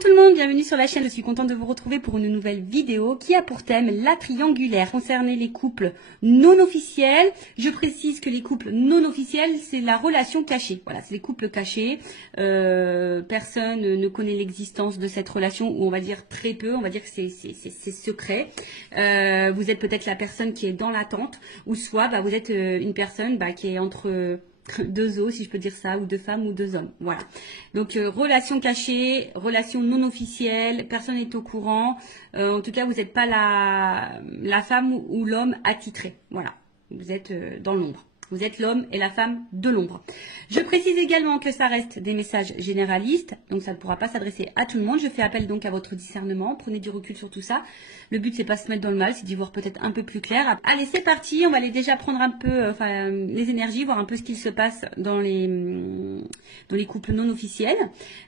tout le monde, bienvenue sur la chaîne. Je suis contente de vous retrouver pour une nouvelle vidéo qui a pour thème la triangulaire. Concernant les couples non officiels, je précise que les couples non officiels, c'est la relation cachée. Voilà, c'est les couples cachés. Personne ne connaît l'existence de cette relation, ou on va dire très peu, on va dire que c'est secret. Vous êtes peut-être la personne qui est dans l'attente, ou soit vous êtes une personne qui est entre deux os, si je peux dire ça, ou deux femmes ou deux hommes. Voilà. Donc, relation cachée, relation non officielle, personne n'est au courant. En tout cas, vous n'êtes pas la femme ou l'homme attitré. Voilà. Vous êtes dans l'ombre. Vous êtes l'homme et la femme de l'ombre. Je précise également que ça reste des messages généralistes, donc ça ne pourra pas s'adresser à tout le monde. Je fais appel donc à votre discernement. Prenez du recul sur tout ça. Le but, c'est pas se mettre dans le mal, c'est d'y voir peut-être un peu plus clair. Allez, c'est parti. On va aller déjà prendre un peu les énergies, voir un peu ce qu'il se passe dans les couples non officiels.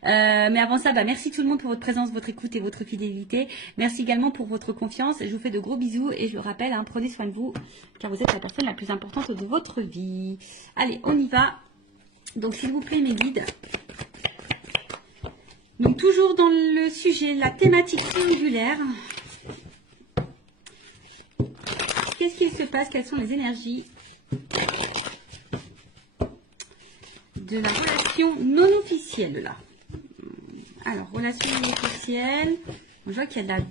Mais avant ça, merci tout le monde pour votre présence, votre écoute et votre fidélité. Merci également pour votre confiance. Je vous fais de gros bisous et je le rappelle, prenez soin de vous, car vous êtes la personne la plus importante de votre vie. Allez, on y va. Donc, s'il vous plaît, mes guides. Donc, toujours dans le sujet, la thématique triangulaire. Qu'est-ce qu'il se passe? Quelles sont les énergies de la relation non officielle, là? Alors, relation non officielle. Je vois qu'il y a de la...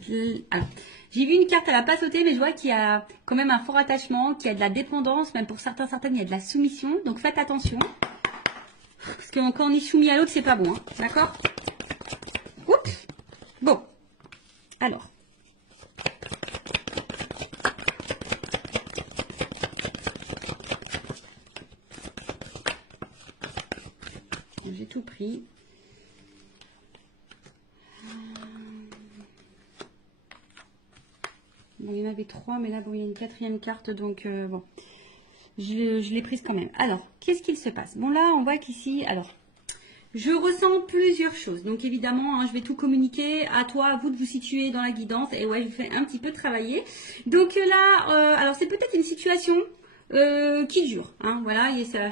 Alors, j'ai vu une carte, elle n'a pas sauté, mais je vois qu'il y a quand même un fort attachement, qu'il y a de la dépendance, même pour certaines, il y a de la soumission. Donc, faites attention. Parce que quand on est soumis à l'autre, c'est pas bon. D'accord? Oups. Bon. Alors. J'ai tout pris. Bon, il y en avait trois, mais là, bon, il y a une quatrième carte, donc bon. Je l'ai prise quand même. Alors, qu'est-ce qu'il se passe? Bon, là, on voit qu'ici, alors, je ressens plusieurs choses. Donc, évidemment, je vais tout communiquer à toi, à vous de vous situer dans la guidance. Et ouais, je vous fais un petit peu travailler. Donc là, alors, c'est peut-être une situation qui dure. Voilà, et ça,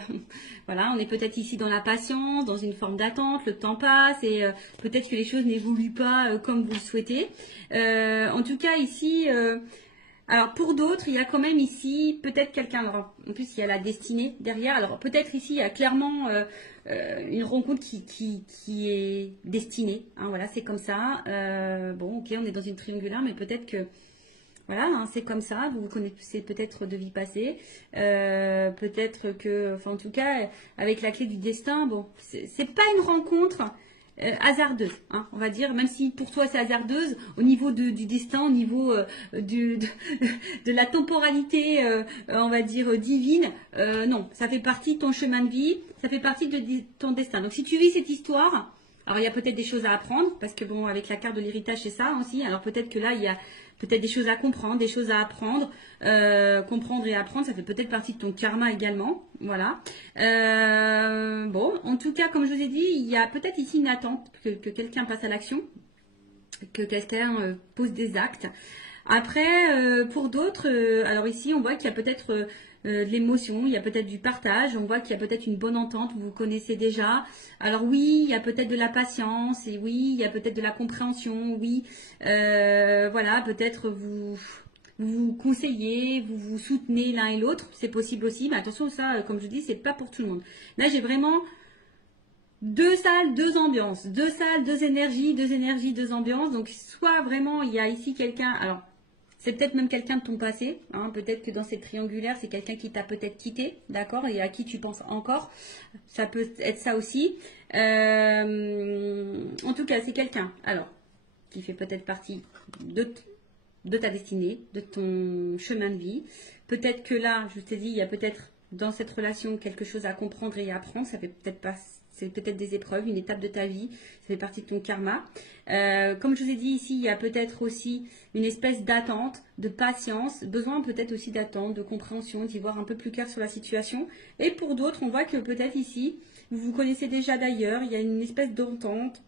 voilà, on est peut-être ici dans la patience, dans une forme d'attente. Le temps passe et peut-être que les choses n'évoluent pas comme vous le souhaitez. En tout cas, ici... alors, pour d'autres, il y a quand même ici peut-être quelqu'un, alors en plus il y a la destinée derrière, alors peut-être ici il y a clairement une rencontre qui est destinée, voilà, c'est comme ça. Bon, ok, on est dans une triangulaire, mais peut-être que, voilà, c'est comme ça, vous vous connaissez peut-être de vie passée, peut-être que, enfin en tout cas, avec la clé du destin, bon, c'est pas une rencontre hasardeuse, on va dire, même si pour toi c'est hasardeuse, au niveau du destin, au niveau de la temporalité, on va dire divine, non, ça fait partie de ton chemin de vie, ça fait partie de ton destin. Donc si tu vis cette histoire, alors il y a peut-être des choses à apprendre, parce que bon, avec la carte de l'héritage c'est ça aussi, alors peut-être que là il y a peut-être des choses à comprendre, des choses à apprendre. Comprendre et apprendre, ça fait peut-être partie de ton karma également. Voilà. Bon, en tout cas, comme je vous ai dit, il y a peut-être ici une attente que quelqu'un passe à l'action, que quelqu'un pose des actes. Après, pour d'autres, alors ici, on voit qu'il y a peut-être de l'émotion, il y a peut-être du partage, on voit qu'il y a peut-être une bonne entente, vous vous connaissez déjà. Alors oui, il y a peut-être de la patience, et oui, il y a peut-être de la compréhension, oui, voilà, peut-être vous conseillez, vous vous soutenez l'un et l'autre, c'est possible aussi, mais attention, ça, comme je dis, c'est pas pour tout le monde. Là, j'ai vraiment deux salles, deux ambiances, deux salles, deux énergies, deux ambiances, donc soit vraiment, il y a ici quelqu'un, alors, c'est peut-être même quelqu'un de ton passé, peut-être que dans cette triangulaire, c'est quelqu'un qui t'a peut-être quitté, d'accord, et à qui tu penses encore, ça peut être ça aussi. En tout cas, c'est quelqu'un, alors, qui fait peut-être partie de ta destinée, de ton chemin de vie. Peut-être que là, je t'ai dit, il y a peut-être dans cette relation quelque chose à comprendre et à apprendre, ça fait peut-être pas... C'est peut-être des épreuves, une étape de ta vie, ça fait partie de ton karma. Comme je vous ai dit ici, il y a peut-être aussi une espèce d'attente, de patience, besoin peut-être aussi d'attente, de compréhension, d'y voir un peu plus clair sur la situation. Et pour d'autres, on voit que peut-être ici, vous vous connaissez déjà d'ailleurs, il y a une espèce d'entente,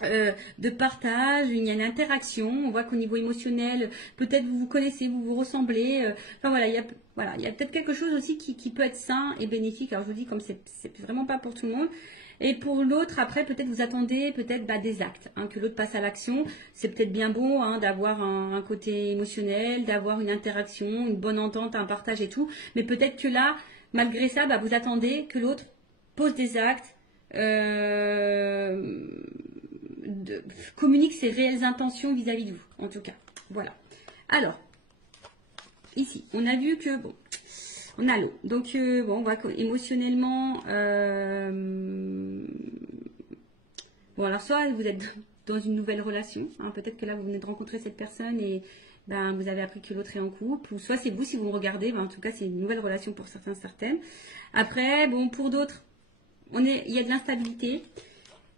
de partage, il y a une interaction, on voit qu'au niveau émotionnel, peut-être vous vous connaissez, vous vous ressemblez, enfin voilà, il y a peut-être quelque chose aussi qui peut être sain et bénéfique. Alors je vous dis, comme c'est vraiment pas pour tout le monde, Et pour l'autre, après, peut-être vous attendez peut-être des actes, hein, que l'autre passe à l'action. C'est peut-être bien beau, hein, d'avoir un côté émotionnel, d'avoir une interaction, une bonne entente, un partage et tout. Mais peut-être que là, malgré ça, vous attendez que l'autre pose des actes, communique ses réelles intentions vis-à-vis de vous, en tout cas. Voilà. Alors, ici, on a vu que, bon, on a l'eau. Donc, bon, on voit qu'émotionnellement, bon, alors soit vous êtes dans une nouvelle relation, hein, peut-être que là, vous venez de rencontrer cette personne et vous avez appris que l'autre est en couple, ou soit c'est vous, si vous me regardez, en tout cas, c'est une nouvelle relation pour certains, certaines. Après, bon, pour d'autres, il y a de l'instabilité.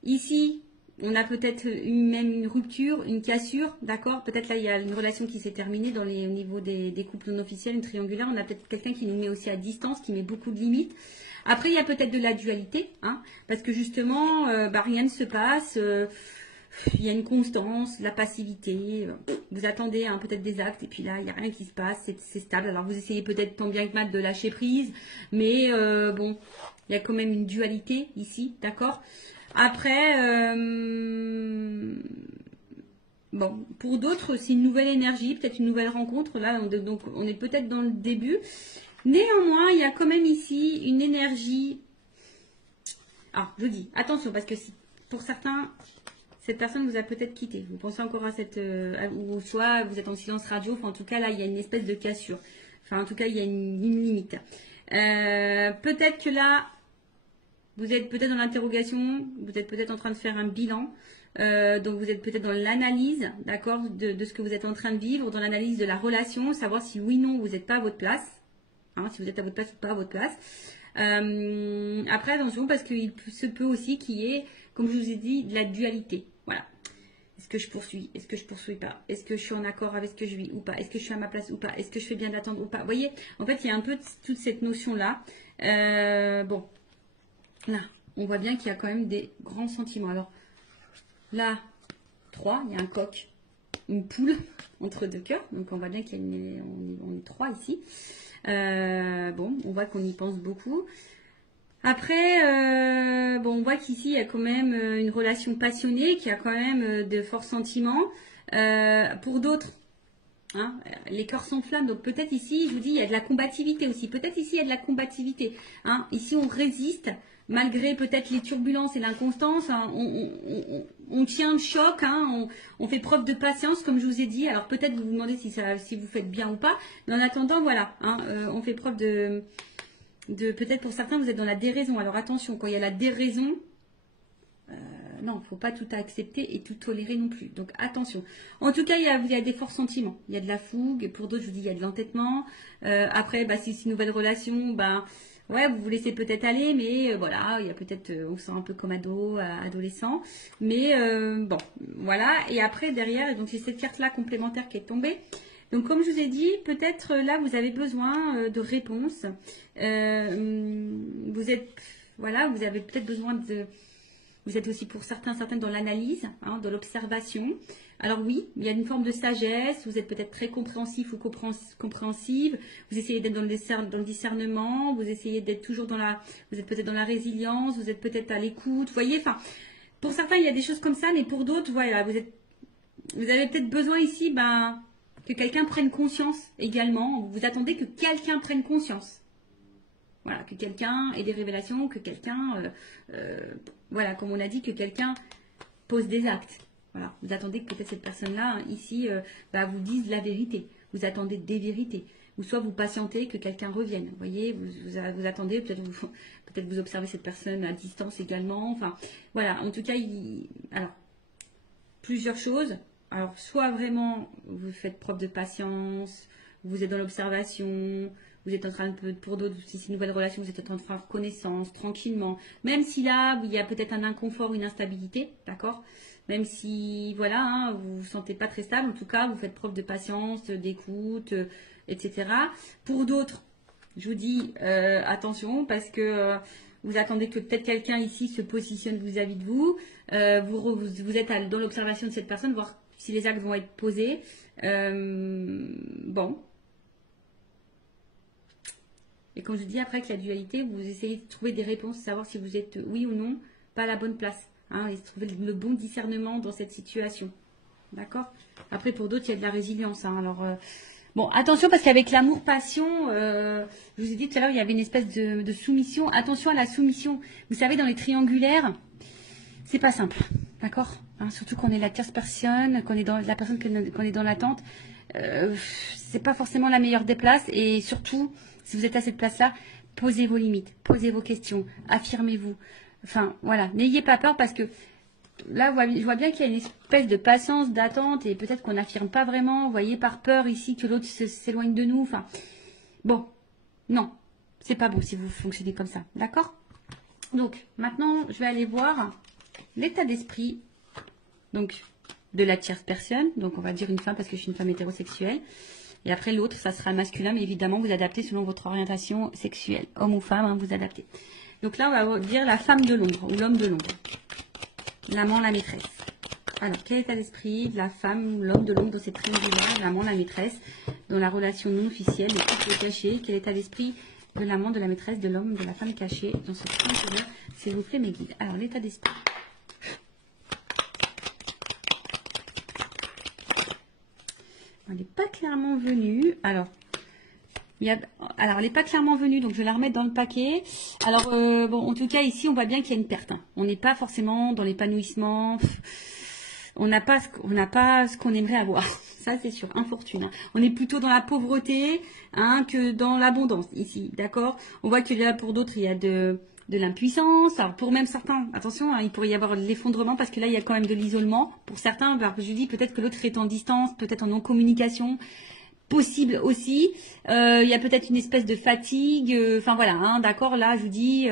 Ici, on a peut-être même une rupture, une cassure, d'accord? Peut-être là, il y a une relation qui s'est terminée au niveau des couples non officiels, une triangulaire. On a peut-être quelqu'un qui nous met aussi à distance, qui met beaucoup de limites. Après, il y a peut-être de la dualité, hein, parce que justement, rien ne se passe. Il y a une constance, la passivité. Vous attendez peut-être des actes, et puis là, il n'y a rien qui se passe, c'est stable. Alors, vous essayez peut-être tant bien que mal de lâcher prise, mais bon, il y a quand même une dualité ici, d'accord? Après, bon, pour d'autres, c'est une nouvelle énergie, peut-être une nouvelle rencontre. Là, donc, on est peut-être dans le début. Néanmoins, il y a quand même ici une énergie. Alors, je vous dis, attention, parce que pour certains, cette personne vous a peut-être quitté. Vous pensez encore à cette... ou soit vous êtes en silence radio. Enfin, en tout cas, là, il y a une espèce de cassure. Enfin, en tout cas, il y a une limite. Peut-être que là... Vous êtes peut-être dans l'interrogation, vous êtes peut-être en train de faire un bilan, donc vous êtes peut-être dans l'analyse, d'accord, de ce que vous êtes en train de vivre, dans l'analyse de la relation, savoir si oui ou non vous n'êtes pas à votre place, hein, si vous êtes à votre place ou pas à votre place. Après, attention, parce qu'il se peut aussi qu'il y ait, comme je vous ai dit, de la dualité. Voilà. Est-ce que je poursuis? Est-ce que je poursuis pas? Est-ce que je suis en accord avec ce que je vis ou pas? Est-ce que je suis à ma place ou pas? Est-ce que je fais bien d'attendre ou pas? Vous voyez, en fait, il y a un peu toute cette notion-là. Bon. Là, on voit bien qu'il y a quand même des grands sentiments. Alors, là, 3, il y a un coq, une poule entre deux cœurs. Donc, on voit bien qu'on est 3 ici. Bon, on voit qu'on y pense beaucoup. Après, bon, on voit qu'ici, il y a quand même une relation passionnée, qui a quand même de forts sentiments. Pour d'autres, hein, les cœurs s'enflamment, donc peut-être ici, je vous dis, il y a de la combativité aussi. Peut-être ici, il y a de la combativité. Hein. Ici, on résiste, malgré peut-être les turbulences et l'inconstance. Hein, on tient le choc, hein, on fait preuve de patience, comme je vous ai dit. Alors peut-être vous vous demandez si vous faites bien ou pas. Mais en attendant, voilà, hein, on fait preuve de peut-être pour certains, vous êtes dans la déraison. Alors attention, quand il y a la déraison... non, il ne faut pas tout accepter et tout tolérer non plus. Donc attention. En tout cas, il y a des forts sentiments. Il y a de la fougue. Pour d'autres, je vous dis, il y a de l'entêtement. Après, si c'est une nouvelle relation, ouais, vous vous laissez peut-être aller, mais voilà, il y a peut-être, on se sent un peu comme adolescent. Mais bon, voilà. Et après, derrière, donc c'est cette carte-là complémentaire qui est tombée. Donc, comme je vous ai dit, peut-être là, vous avez besoin de réponses. Vous avez peut-être besoin de... Vous êtes aussi pour certaines dans l'analyse, hein, dans l'observation. Alors oui, il y a une forme de sagesse, vous êtes peut-être très compréhensif ou compréhensive, vous essayez d'être dans le discernement, vous essayez d'être toujours vous êtes peut-être dans la résilience, vous êtes peut-être à l'écoute, vous voyez, enfin, pour certains il y a des choses comme ça, mais pour d'autres, voilà, vous avez peut-être besoin ici, que quelqu'un prenne conscience également, vous attendez que quelqu'un prenne conscience. Voilà, que quelqu'un ait des révélations, que quelqu'un, voilà, comme on a dit, que quelqu'un pose des actes. Voilà, vous attendez que peut-être cette personne-là, ici, vous dise la vérité. Vous attendez des vérités. Ou soit vous patientez que quelqu'un revienne. Vous voyez, vous attendez, peut-être vous observez cette personne à distance également. Enfin, voilà, en tout cas, alors, plusieurs choses. Alors, soit vraiment, vous faites preuve de patience, vous êtes dans l'observation, vous êtes en train de, pour d'autres, si c'est une nouvelle relation, vous êtes en train de faire connaissance, tranquillement. Même si là, il y a peut-être un inconfort, une instabilité, d'accord? Même si, voilà, hein, vous ne vous sentez pas très stable, en tout cas, vous faites preuve de patience, d'écoute, etc. Pour d'autres, je vous dis, attention, parce que vous attendez que peut-être quelqu'un ici se positionne vis-à-vis de vous. Vous êtes dans l'observation de cette personne, voir si les actes vont être posés. Bon. Et comme je dis, après, avec la dualité, vous essayez de trouver des réponses, savoir si vous êtes oui ou non pas à la bonne place. Hein, et trouver le bon discernement dans cette situation. D'accord? Après, pour d'autres, il y a de la résilience. Hein, alors, bon, attention, parce qu'avec l'amour-passion, je vous ai dit tout à l'heure, il y avait une espèce de soumission. Attention à la soumission. Vous savez, dans les triangulaires, c'est pas simple. D'accord? Hein, surtout qu'on est la tierce personne, qu'on est dans la personne qu'on est dans l'attente. C'est pas forcément la meilleure des places. Et surtout, si vous êtes à cette place-là, posez vos limites, posez vos questions, affirmez-vous. Enfin, voilà, n'ayez pas peur parce que là, je vois bien qu'il y a une espèce de patience, d'attente et peut-être qu'on n'affirme pas vraiment, vous voyez, par peur ici que l'autre s'éloigne de nous. Enfin, bon, non, c'est pas bon si vous fonctionnez comme ça, d'accord? Donc, maintenant, je vais aller voir l'état d'esprit donc de la tierce personne. Donc, on va dire une femme parce que je suis une femme hétérosexuelle. Et après, l'autre, ça sera masculin, mais évidemment, vous adaptez selon votre orientation sexuelle. Homme ou femme, hein, vous adaptez. Donc là, on va dire la femme de l'ombre ou l'homme de l'ombre. L'amant, la maîtresse. Alors, quel état d'esprit de la femme, l'homme de l'ombre dans cette triangulaire, l'amant, la maîtresse, dans la relation non officielle, le couple caché? Quel état d'esprit de l'amant, de la maîtresse, de l'homme, de la femme cachée dans ce triangulaire? S'il vous plaît, mes guides. Alors, l'état d'esprit. Elle n'est pas clairement venue. Alors, elle n'est pas clairement venue, donc je vais la remettre dans le paquet. Alors, bon, en tout cas, ici, on voit bien qu'il y a une perte. Hein. On n'est pas forcément dans l'épanouissement. On n'a pas ce qu'on aimerait avoir. Ça, c'est sûr, infortune. Hein. On est plutôt dans la pauvreté hein, que dans l'abondance, ici. D'accord? On voit que là, pour d'autres, il y a de l'impuissance. Alors, pour même certains, attention, hein, il pourrait y avoir de l'effondrement parce que là, il y a quand même de l'isolement. Pour certains, alors, je dis peut-être que l'autre est en distance, peut-être en non-communication. Possible aussi. Il y a peut-être une espèce de fatigue. Enfin voilà, hein, d'accord. Là, je vous dis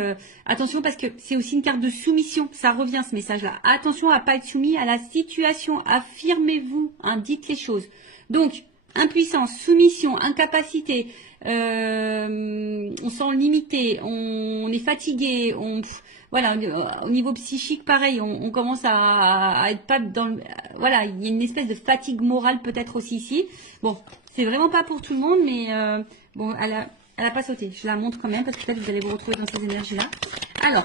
attention parce que c'est aussi une carte de soumission. Ça revient ce message-là. Attention à pas être soumis à la situation. Affirmez-vous. Hein, dites les choses. Donc impuissance, soumission, incapacité. On sent limité. On est fatigué. Voilà, au niveau psychique, pareil, on commence à être pas dans le... Voilà, il y a une espèce de fatigue morale peut-être aussi ici. Bon, c'est vraiment pas pour tout le monde, mais bon, elle a pas sauté. Je la montre quand même parce que peut-être vous allez vous retrouver dans ces énergies-là. Alors,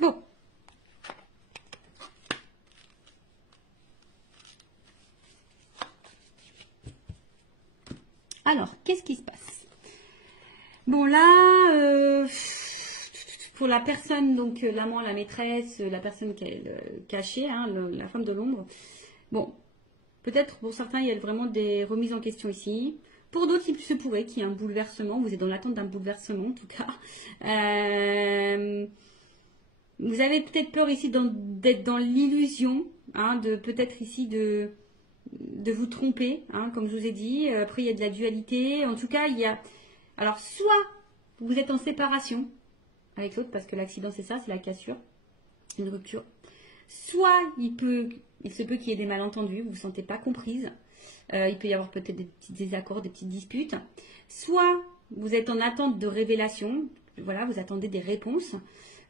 bon. Alors, qu'est-ce qui se passe? Bon, là, pour la personne, donc l'amant, la maîtresse, la personne qui est cachée, hein, la femme de l'ombre, bon, peut-être pour certains, il y a vraiment des remises en question ici. Pour d'autres, il se pourrait qu'il y ait un bouleversement. Vous êtes dans l'attente d'un bouleversement, en tout cas. Vous avez peut-être peur ici d'être dans l'illusion, hein, de peut-être ici de vous tromper, hein, comme je vous ai dit. Après, il y a de la dualité. En tout cas, il y a... Alors, soit vous êtes en séparation avec l'autre, parce que l'accident, c'est ça, c'est la cassure, une rupture. Soit il se peut qu'il y ait des malentendus, vous ne vous sentez pas comprise. Il peut y avoir peut-être des petits désaccords, des petites disputes. Soit vous êtes en attente de révélation. Voilà, vous attendez des réponses.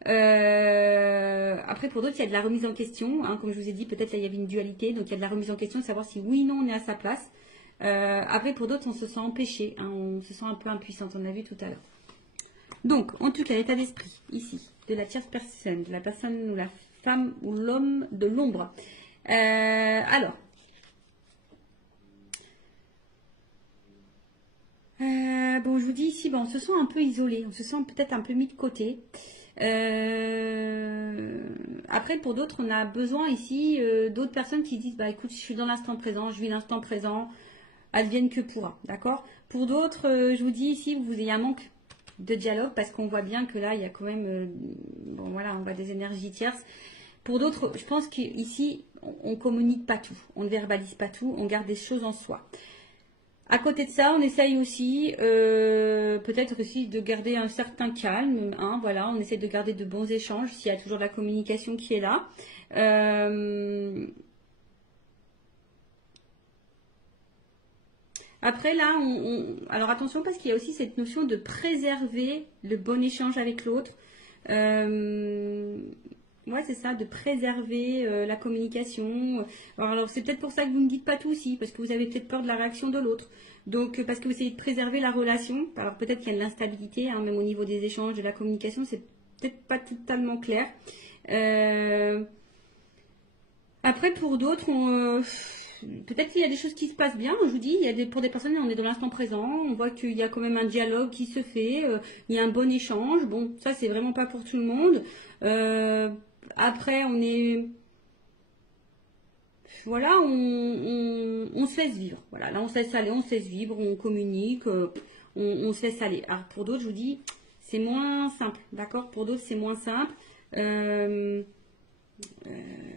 Après, pour d'autres, il y a de la remise en question. Hein, comme je vous ai dit, peut-être là, il y avait une dualité. Donc, il y a de la remise en question de savoir si oui ou non on est à sa place. Après, pour d'autres, on se sent empêché. Hein, on se sent un peu impuissante. On l'a vu tout à l'heure. Donc, en tout cas, l'état d'esprit, ici, de la tierce personne, de la personne ou la femme ou l'homme de l'ombre. Alors, bon, je vous dis ici, bon, on se sent un peu isolé, on se sent peut-être un peu mis de côté. Après, pour d'autres, on a besoin ici d'autres personnes qui disent, bah écoute, je suis dans l'instant présent, je vis l'instant présent, advienne que pourra, d'accord? Pour d'autres, je vous dis ici, vous ayez un manque de dialogue parce qu'on voit bien que là, il y a quand même, bon voilà, on voit des énergies tierces. Pour d'autres, je pense qu'ici, on communique pas tout, on ne verbalise pas tout, on garde des choses en soi. À côté de ça, on essaye aussi, peut-être aussi de garder un certain calme. Hein, voilà, on essaie de garder de bons échanges s'il y a toujours la communication qui est là. Après là, alors attention parce qu'il y a aussi cette notion de préserver le bon échange avec l'autre. Ouais, c'est ça, de préserver la communication. Alors c'est peut-être pour ça que vous ne dites pas tout aussi, parce que vous avez peut-être peur de la réaction de l'autre. Donc, parce que vous essayez de préserver la relation. Alors peut-être qu'il y a de l'instabilité, hein, même au niveau des échanges, de la communication, c'est peut-être pas totalement clair. Euh, Après, pour d'autres, peut-être qu'il y a des choses qui se passent bien. Je vous dis, pour des personnes, on est dans l'instant présent. On voit qu'il y a quand même un dialogue qui se fait. Il y a un bon échange. Bon, ça, c'est vraiment pas pour tout le monde. Après, voilà, on se laisse vivre. Voilà, là, on se laisse aller, on se laisse vivre, on communique, on se laisse aller. Alors, pour d'autres, je vous dis, c'est moins simple. D'accord? Pour d'autres, c'est moins simple. Euh,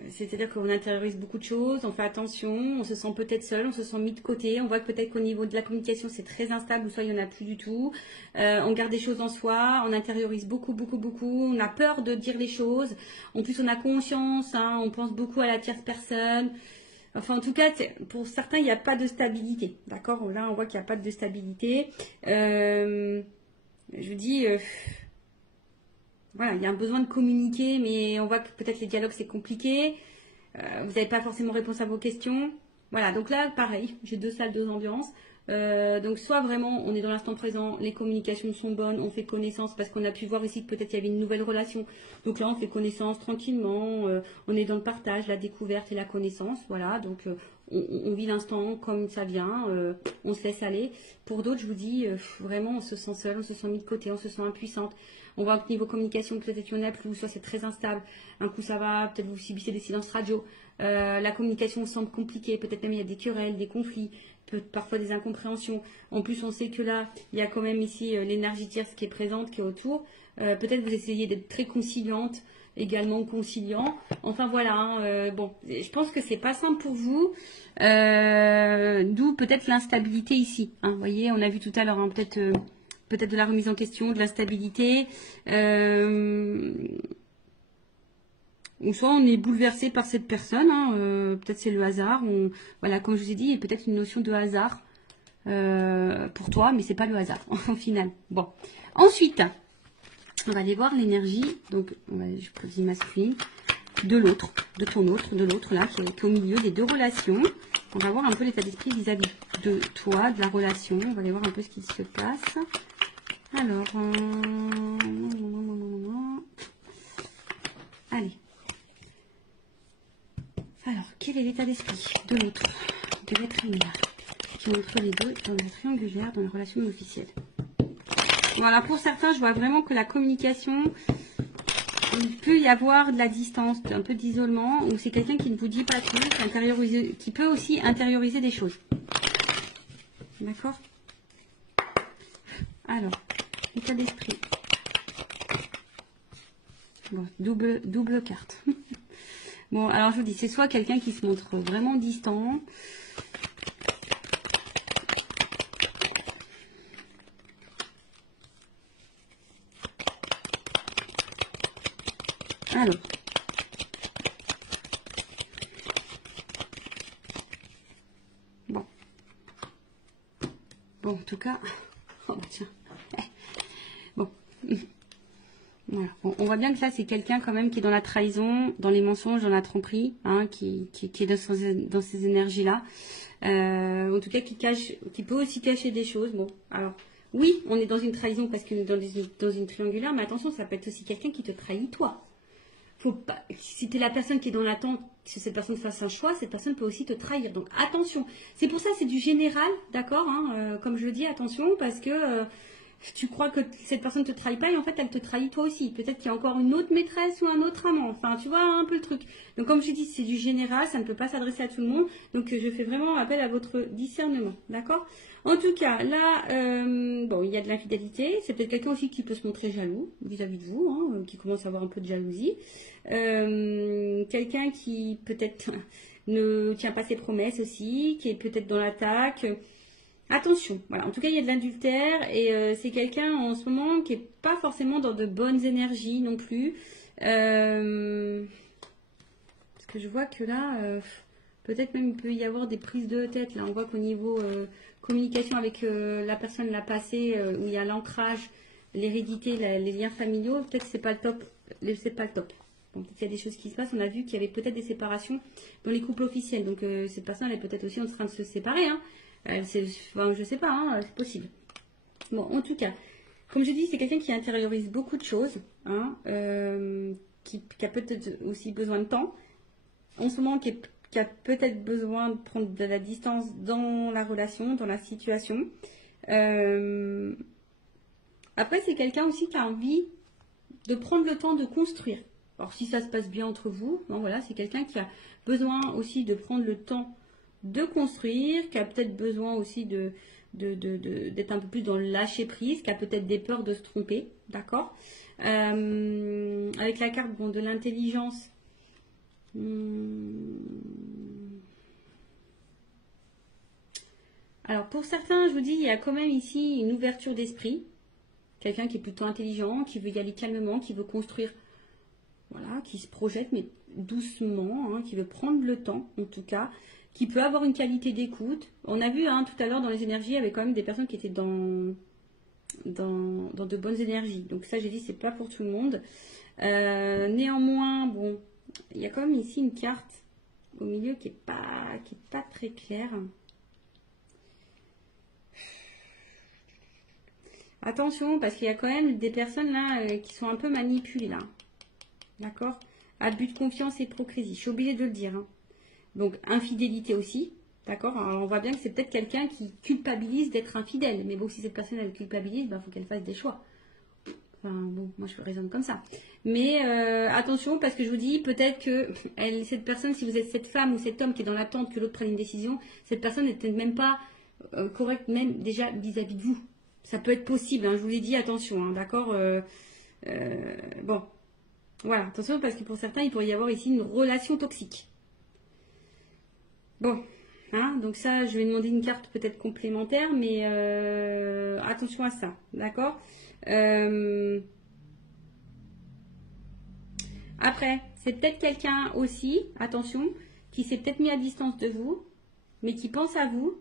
C'est-à-dire qu'on intériorise beaucoup de choses, on fait attention, on se sent peut-être seul, on se sent mis de côté, on voit que peut-être qu'au niveau de la communication c'est très instable ou soit il n'y en a plus du tout. On garde des choses en soi, on intériorise beaucoup, beaucoup, beaucoup, on a peur de dire les choses. En plus on a conscience, hein, on pense beaucoup à la tierce personne. Enfin en tout cas pour certains il n'y a pas de stabilité, d'accord? Là on voit qu'il n'y a pas de stabilité. Je vous dis... voilà, il y a un besoin de communiquer, mais on voit que peut-être les dialogues c'est compliqué. Vous n'avez pas forcément réponse à vos questions. Voilà, donc là, pareil, j'ai deux salles, deux ambiances. Donc soit vraiment on est dans l'instant présent, les communications sont bonnes, on fait connaissance parce qu'on a pu voir ici que peut-être il y avait une nouvelle relation. Donc là on fait connaissance tranquillement, on est dans le partage, la découverte et la connaissance. Voilà, donc on vit l'instant comme ça vient, on se laisse aller. Pour d'autres, je vous dis, vraiment on se sent seul, on se sent mis de côté, on se sent impuissante. On voit que niveau communication, peut-être qu'il y en a plus, soit c'est très instable. Un coup ça va, peut-être vous subissez des silences radio. La communication semble compliquée, peut-être même il y a des querelles, des conflits, parfois des incompréhensions. En plus, on sait que là, il y a quand même ici l'énergie tierce qui est présente, qui est autour. Peut-être vous essayez d'être très conciliante, également conciliant. Enfin voilà, hein, bon, je pense que c'est pas simple pour vous. D'où peut-être l'instabilité ici. Hein. Vous voyez, on a vu tout à l'heure, hein, peut-être de la remise en question, de l'instabilité. Ou soit on est bouleversé par cette personne, hein, peut-être c'est le hasard. Voilà, comme je vous ai dit, il y a peut-être une notion de hasard pour toi, mais c'est pas le hasard au final. Bon, ensuite, on va aller voir l'énergie. Donc, je choisis masculine de l'autre, de ton autre, de l'autre là, qui est au milieu des deux relations. On va voir un peu l'état d'esprit vis-à-vis de toi, de la relation. On va aller voir un peu ce qui se passe. Alors, allez. Alors, quel est l'état d'esprit de l'autre, de l'être humain, qui est entre les deux dans le triangulaire, dans la relation officielle? Voilà, pour certains, je vois vraiment que la communication, il peut y avoir de la distance, un peu d'isolement, ou c'est quelqu'un qui ne vous dit pas tout, qui peut aussi intérioriser des choses. D'accord? Alors, état d'esprit. Bon, double carte. Bon, alors je vous dis, c'est soit quelqu'un qui se montre vraiment distant. Alors. Bon. Bon, en tout cas. Oh bah tiens. Bon. Voilà. Bon, on voit bien que là, c'est quelqu'un quand même qui est dans la trahison, dans les mensonges, dans la tromperie, hein, qui est dans ces énergies-là. En tout cas, qui peut aussi cacher des choses. Bon, alors, oui, on est dans une trahison parce qu'on est dans une triangulaire, mais attention, ça peut être aussi quelqu'un qui te trahit toi. Faut pas, si tu es la personne qui est dans l'attente que cette personne fasse un choix, cette personne peut aussi te trahir. Donc attention. C'est pour ça c'est du général, d'accord, hein, comme je le dis, attention, parce que tu crois que cette personne te trahit pas et en fait elle te trahit toi aussi. Peut-être qu'il y a encore une autre maîtresse ou un autre amant. Enfin, tu vois un peu le truc. Donc comme je dis, c'est du général, ça ne peut pas s'adresser à tout le monde. Donc je fais vraiment appel à votre discernement, d'accord? En tout cas, là, bon, il y a de l'infidélité. C'est peut-être quelqu'un aussi qui peut se montrer jaloux vis-à-vis de vous, hein, qui commence à avoir un peu de jalousie. Quelqu'un qui peut-être ne tient pas ses promesses aussi, qui est peut-être dans l'attaque. Attention, voilà. En tout cas, il y a de l'adultère et c'est quelqu'un en ce moment qui est pas forcément dans de bonnes énergies non plus. Parce que je vois que là, peut-être même il peut y avoir des prises de tête. Là, on voit qu'au niveau communication avec la personne l'a passé, où il y a l'ancrage, l'hérédité, les liens familiaux, peut-être que c'est pas le top. C'est pas le top. Donc, il y a des choses qui se passent. On a vu qu'il y avait peut-être des séparations dans les couples officiels. Donc, cette personne, elle est peut-être aussi en train de se séparer. Hein. Enfin, je sais pas, hein, c'est possible. Bon, en tout cas, comme je dis, c'est quelqu'un qui intériorise beaucoup de choses, hein, qui a peut-être aussi besoin de temps. En ce moment, qui a peut-être besoin de prendre de la distance dans la relation, dans la situation. Après, c'est quelqu'un aussi qui a envie de prendre le temps de construire. Alors, si ça se passe bien entre vous, bon, voilà, c'est quelqu'un qui a besoin aussi de prendre le temps de construire, qui a peut-être besoin aussi d'être un peu plus dans le lâcher prise, qui a peut-être des peurs de se tromper, d'accord. Avec la carte bon, de l'intelligence, alors pour certains, je vous dis, il y a quand même ici une ouverture d'esprit, quelqu'un qui est plutôt intelligent, qui veut y aller calmement, qui veut construire, voilà, qui se projette mais doucement, hein, qui veut prendre le temps en tout cas, qui peut avoir une qualité d'écoute. On a vu hein, tout à l'heure dans les énergies, il y avait quand même des personnes qui étaient dans de bonnes énergies. Donc ça, j'ai dit, c'est pas pour tout le monde. Néanmoins, bon, il y a quand même ici une carte au milieu qui est pas très claire. Attention, parce qu'il y a quand même des personnes là qui sont un peu manipulées là. D'accord? Abus de confiance et hypocrisie. Je suis obligée de le dire. Hein. Donc, infidélité aussi. D'accord? Alors, on voit bien que c'est peut-être quelqu'un qui culpabilise d'être infidèle. Mais bon, si cette personne, elle culpabilise, bah, faut qu'elle fasse des choix. Enfin, bon, moi, je raisonne comme ça. Mais attention, parce que je vous dis, peut-être que cette personne, si vous êtes cette femme ou cet homme qui est dans l'attente que l'autre prenne une décision, cette personne n'est peut-être même pas correcte, même déjà vis-à-vis de vous. Ça peut être possible, hein, je vous l'ai dit, attention, hein, d'accord. Bon, voilà, attention, parce que pour certains, il pourrait y avoir ici une relation toxique. Bon, hein, donc ça, je vais demander une carte peut-être complémentaire, mais attention à ça, d'accord. Après, c'est peut-être quelqu'un aussi, attention, qui s'est peut-être mis à distance de vous, mais qui pense à vous.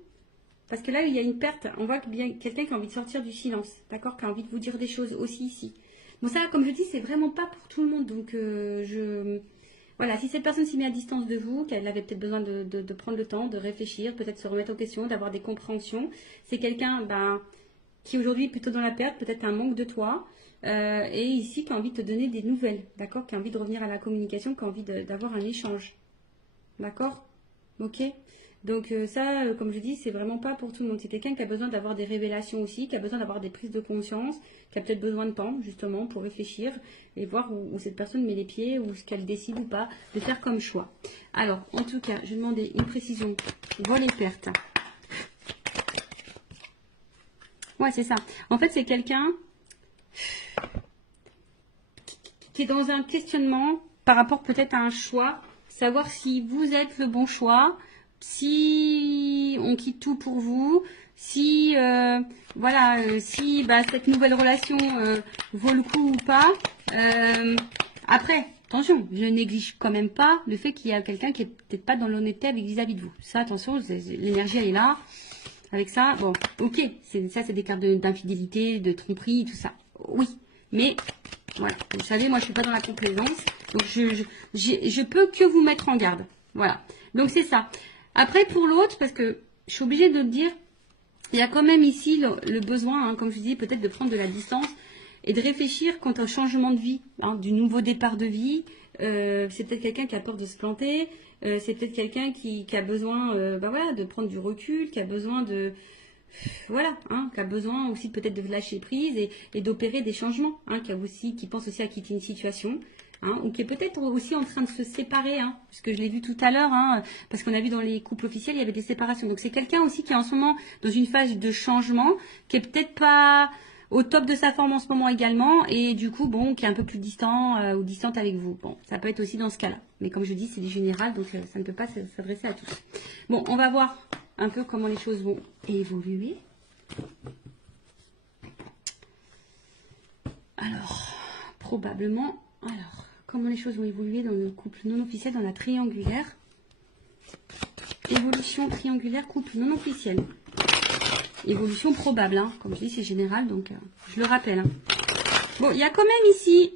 Parce que là, il y a une perte. On voit bien quelqu'un qui a envie de sortir du silence, d'accord, qui a envie de vous dire des choses aussi ici. Bon, ça, comme je dis, c'est vraiment pas pour tout le monde. Donc, voilà, si cette personne s'y met à distance de vous, qu'elle avait peut-être besoin de prendre le temps, de réfléchir, peut-être se remettre en question, d'avoir des compréhensions, c'est quelqu'un ben, qui aujourd'hui est plutôt dans la perte, peut-être un manque de toi, et ici qui a envie de te donner des nouvelles, d'accord, qui a envie de revenir à la communication, qui a envie d'avoir un échange, d'accord, ok. Donc ça, comme je dis, c'est vraiment pas pour tout le monde. C'est quelqu'un qui a besoin d'avoir des révélations aussi, qui a besoin d'avoir des prises de conscience, qui a peut-être besoin de temps, justement, pour réfléchir et voir où cette personne met les pieds, ou ce qu'elle décide ou pas de faire comme choix. Alors, en tout cas, je vais demander une précision. Vol et perte. Ouais, c'est ça. En fait, c'est quelqu'un qui est dans un questionnement par rapport peut-être à un choix, savoir si vous êtes le bon choix, si on quitte tout pour vous, si voilà, si bah, cette nouvelle relation vaut le coup ou pas. Après, attention, je néglige quand même pas le fait qu'il y a quelqu'un qui est peut-être pas dans l'honnêteté vis-à-vis de vous. Ça, attention, l'énergie elle est là. Avec ça, bon, ok, ça c'est des cartes d'infidélité, de tromperie, tout ça. Oui, mais voilà, vous savez, moi je suis pas dans la complaisance, donc je peux que vous mettre en garde. Voilà, donc c'est ça. Après, pour l'autre, parce que je suis obligée de le dire, il y a quand même ici le besoin, hein, comme je dis, peut-être de prendre de la distance et de réfléchir quant au changement de vie, hein, du nouveau départ de vie. C'est peut-être quelqu'un qui a peur de se planter, c'est peut-être quelqu'un qui a besoin bah voilà, de prendre du recul, qui a besoin de... Voilà, hein, qui a besoin aussi peut-être de lâcher prise et d'opérer des changements, hein, qui pense aussi à quitter une situation. Hein, ou qui est peut-être aussi en train de se séparer, hein, puisque je l'ai vu tout à l'heure, hein, parce qu'on a vu dans les couples officiels, il y avait des séparations. Donc c'est quelqu'un aussi qui est en ce moment dans une phase de changement, qui est peut-être pas au top de sa forme en ce moment également, et du coup, bon, qui est un peu plus distant ou distante avec vous. Bon, ça peut être aussi dans ce cas-là. Mais comme je dis, c'est du général, donc ça ne peut pas s'adresser à tous. Bon, on va voir un peu comment les choses vont évoluer. Alors, probablement... Alors, comment les choses vont évoluer dans le couple non officiel, dans la triangulaire. Évolution triangulaire, couple non officiel. Évolution probable, hein. Comme je dis, c'est général, donc je le rappelle. Hein. Bon, il y a quand même ici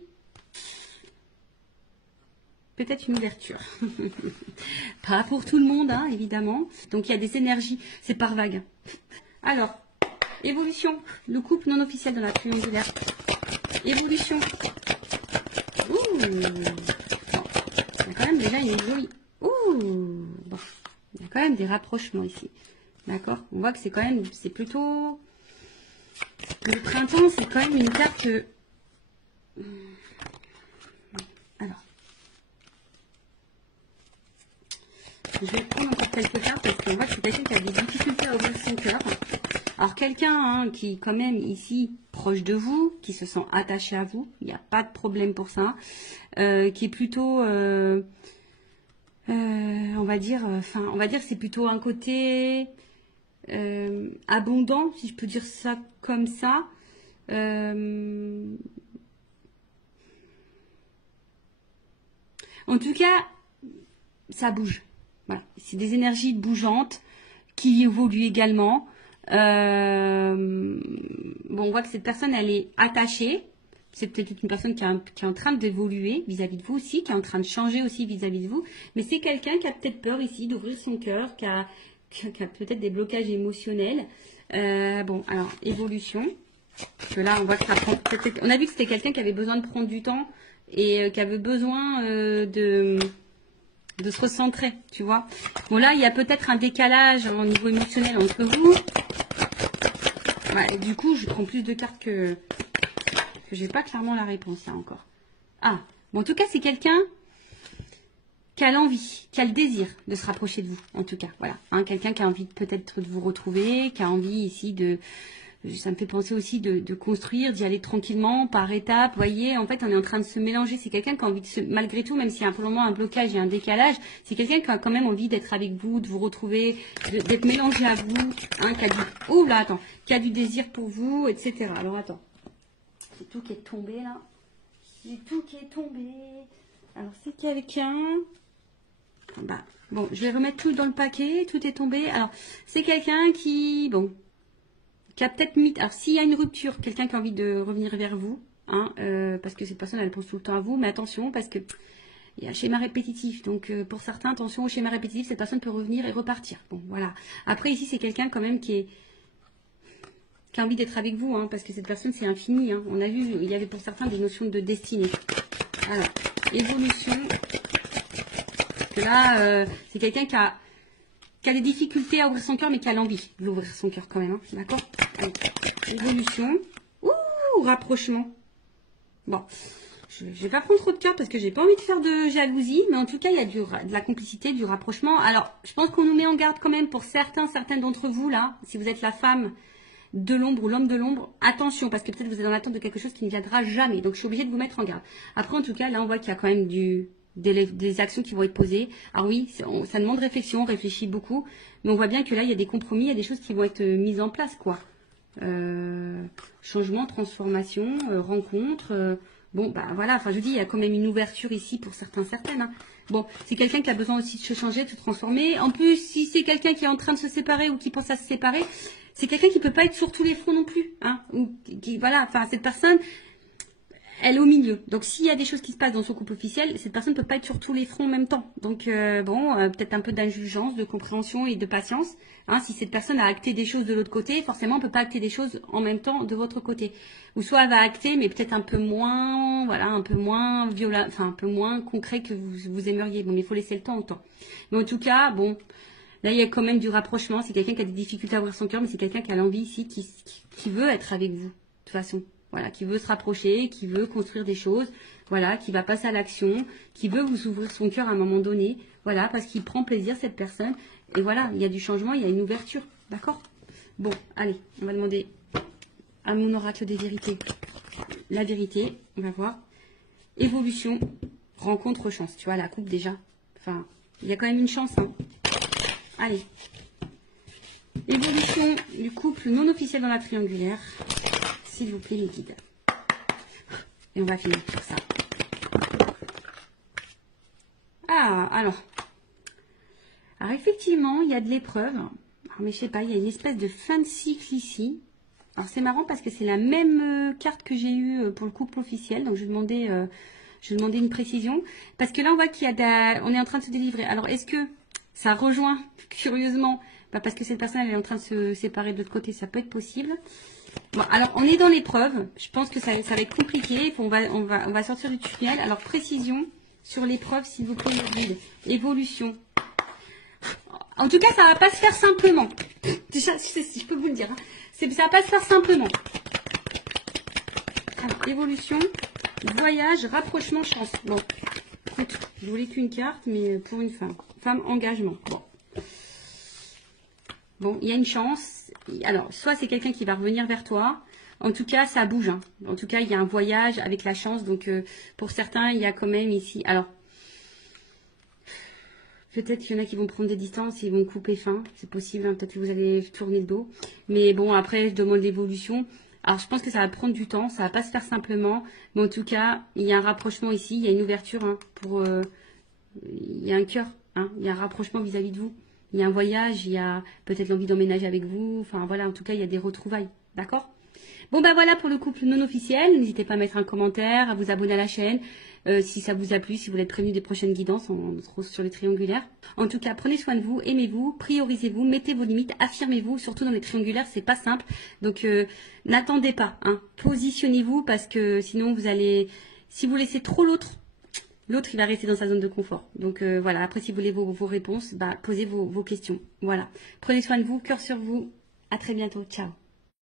peut-être une ouverture. Pas pour tout le monde, hein, évidemment. Donc il y a des énergies, c'est par vague. Alors, évolution, le couple non officiel dans la triangulaire. Évolution. Ouh. Bon, il y a quand même déjà une jolie. Ouh. Bon, il y a quand même des rapprochements ici. D'accord? On voit que c'est quand même, c'est plutôt... Le printemps, c'est quand même une carte... Alors. Je vais prendre encore quelques cartes parce qu'on voit que c'est quelqu'un qui a des difficultés à ouvrir son cœur. Alors quelqu'un hein, qui quand même ici proche de vous, qui se sent attaché à vous, il n'y a pas de problème pour ça, qui est plutôt, on va dire c'est plutôt un côté abondant, si je peux dire ça comme ça. En tout cas, ça bouge. Voilà. C'est des énergies bougeantes qui évoluent également. Bon, on voit que cette personne, elle est attachée. C'est peut-être une personne qui est en train d'évoluer vis-à-vis de vous aussi, qui est en train de changer aussi vis-à-vis de vous. Mais c'est quelqu'un qui a peut-être peur ici d'ouvrir son cœur, qui a peut-être des blocages émotionnels. Bon, alors, évolution. Parce que là, on voit que ça prend... On a vu que c'était quelqu'un qui avait besoin de prendre du temps et qui avait besoin de se recentrer, tu vois. Bon, là, il y a peut-être un décalage au niveau émotionnel entre vous. Ouais, du coup, je prends plus de cartes que j'ai pas clairement la réponse, là, encore. Ah, bon, en tout cas, c'est quelqu'un qui a l'envie, qui a le désir de se rapprocher de vous, en tout cas, voilà. Hein, quelqu'un qui a envie peut-être de vous retrouver, qui a envie ici de... Ça me fait penser aussi de construire, d'y aller tranquillement, par étapes. Vous voyez, en fait, on est en train de se mélanger. C'est quelqu'un qui a envie de se... Malgré tout, même s'il y a pour le moment un blocage et un décalage, c'est quelqu'un qui a quand même envie d'être avec vous, de vous retrouver, d'être mélangé à vous. Hein, qui a du... Oh là, attends. Qui a du désir pour vous, etc. Alors, attends. C'est tout qui est tombé, là. C'est tout qui est tombé. Alors, c'est quelqu'un... Bah, bon, je vais remettre tout dans le paquet. Tout est tombé. Alors, c'est quelqu'un qui... Bon... qui a peut-être mis... Alors, s'il y a une rupture, quelqu'un qui a envie de revenir vers vous, hein, parce que cette personne, elle pense tout le temps à vous, mais attention, parce que il y a un schéma répétitif. Donc, pour certains, attention au schéma répétitif, cette personne peut revenir et repartir. Bon, voilà. Après, ici, c'est quelqu'un quand même qui a envie d'être avec vous, hein, parce que cette personne, c'est infini. Hein. On a vu, il y avait pour certains des notions de destinée. Alors, évolution. Parce que là, c'est quelqu'un qui a des difficultés à ouvrir son cœur, mais qui a l'envie d'ouvrir son cœur quand même. Hein, d'accord? Allez. Évolution. Ouh, rapprochement. Bon, je ne vais pas prendre trop de cartes parce que j'ai pas envie de faire de jalousie, mais en tout cas, il y a de la complicité, du rapprochement. Alors, je pense qu'on nous met en garde quand même pour certaines d'entre vous, là, si vous êtes la femme de l'ombre ou l'homme de l'ombre, attention, parce que peut-être vous êtes en attente de quelque chose qui ne viendra jamais. Donc, je suis obligée de vous mettre en garde. Après, en tout cas, là, on voit qu'il y a quand même des actions qui vont être posées. Alors oui, ça demande réflexion, on réfléchit beaucoup, mais on voit bien que là, il y a des compromis, il y a des choses qui vont être mises en place, quoi. Changement, transformation, rencontre. Bon, bah voilà, enfin je dis, il y a quand même une ouverture ici pour certaines. Hein. Bon, c'est quelqu'un qui a besoin aussi de se changer, de se transformer. En plus, si c'est quelqu'un qui est en train de se séparer ou qui pense à se séparer, c'est quelqu'un qui peut pas être sur tous les fronts non plus. Hein, ou voilà, enfin cette personne... Elle est au milieu. Donc, s'il y a des choses qui se passent dans son couple officiel, cette personne ne peut pas être sur tous les fronts en même temps. Donc, peut-être un peu d'indulgence, de compréhension et de patience. Hein, si cette personne a acté des choses de l'autre côté, forcément, on ne peut pas acter des choses en même temps de votre côté. Ou soit elle va acter, mais peut-être un peu moins, voilà, un peu moins violent, enfin, un peu moins concret que vous aimeriez. Bon, mais il faut laisser le temps au temps. Mais en tout cas, bon, là, il y a quand même du rapprochement. C'est quelqu'un qui a des difficultés à ouvrir son cœur, mais c'est quelqu'un qui a l'envie ici, qui veut être avec vous, de toute façon. Voilà, qui veut se rapprocher, qui veut construire des choses, voilà, qui va passer à l'action, qui veut vous ouvrir son cœur à un moment donné, voilà, parce qu'il prend plaisir, cette personne. Et voilà, il y a du changement, il y a une ouverture, d'accord? Bon, allez, on va demander à mon oracle des vérités la vérité, on va voir. Évolution, rencontre, chance, tu vois, la coupe déjà. Enfin, il y a quand même une chance, hein. Allez. Évolution du couple non officiel dans la triangulaire. S'il vous plaît, les guides. Et on va finir sur ça. Ah, alors effectivement, il y a de l'épreuve. Mais je sais pas, il y a une espèce de fin de cycle ici. Alors c'est marrant parce que c'est la même carte que j'ai eue pour le couple officiel. Donc je vais demander Je demandais une précision. Parce que là, on voit qu'il y a on est en train de se délivrer. Alors, est-ce que ça rejoint, curieusement, parce que cette personne elle est en train de se séparer de l'autre côté, ça peut être possible. Bon, alors, on est dans l'épreuve. Je pense que ça va être compliqué. On va sortir du tunnel. Alors, précision sur l'épreuve, s'il vous plaît, guide. Évolution. En tout cas, ça va pas se faire simplement. Déjà, je peux vous le dire. Hein. Ça va pas se faire simplement. Alors, évolution, voyage, rapprochement, chance. Bon, écoute, je voulais qu'une carte, mais pour une femme. Femme, engagement. Bon, il y a une chance. Alors, soit c'est quelqu'un qui va revenir vers toi. En tout cas, ça bouge. Hein. En tout cas, il y a un voyage avec la chance. Donc, pour certains, il y a quand même ici... Alors, peut-être qu'il y en a qui vont prendre des distances, ils vont couper fin. C'est possible, hein. Peut-être que vous allez tourner le dos. Mais bon, après, je demande l'évolution. Alors, je pense que ça va prendre du temps. Ça va pas se faire simplement. Mais en tout cas, il y a un rapprochement ici. Il y a une ouverture. Hein, il y a un cœur. Hein, il y a un rapprochement vis-à-vis de vous. Il y a un voyage. Il y a peut-être l'envie d'emménager avec vous. Enfin, voilà. En tout cas, il y a des retrouvailles. D'accord ? Bon, ben voilà pour le couple non officiel. N'hésitez pas à mettre un commentaire, à vous abonner à la chaîne. Si ça vous a plu, si vous voulez être prévenu des prochaines guidances, on se retrouve sur les triangulaires. En tout cas, prenez soin de vous, aimez-vous, priorisez-vous, mettez vos limites, affirmez-vous, surtout dans les triangulaires, c'est pas simple. Donc, n'attendez pas, hein. Positionnez-vous parce que sinon vous allez, si vous laissez trop l'autre il va rester dans sa zone de confort. Donc voilà, après si vous voulez vos réponses, posez vos questions. Voilà. Prenez soin de vous, cœur sur vous. À très bientôt. Ciao.